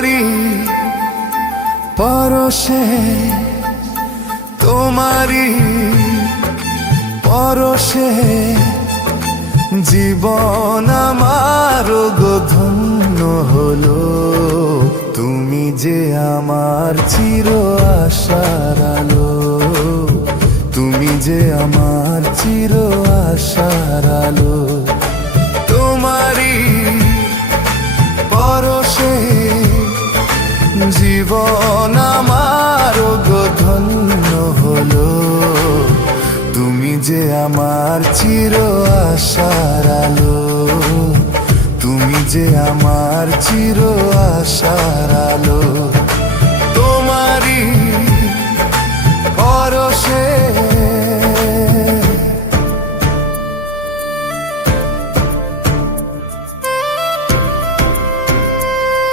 তোমারি পরশে, তোমারি পরশে জীবন আমার গো ধন্য হলো। তুমি যে আমার চির আশার আলো, তুমি যে আমার চির আশার আলো। তোমারি পরশে জীবন আমার গো ধন্য হলো। তুমি যে আমার চির আশার আলো, তুমি যে আমার চির আশার আলো। তোমারি পরশে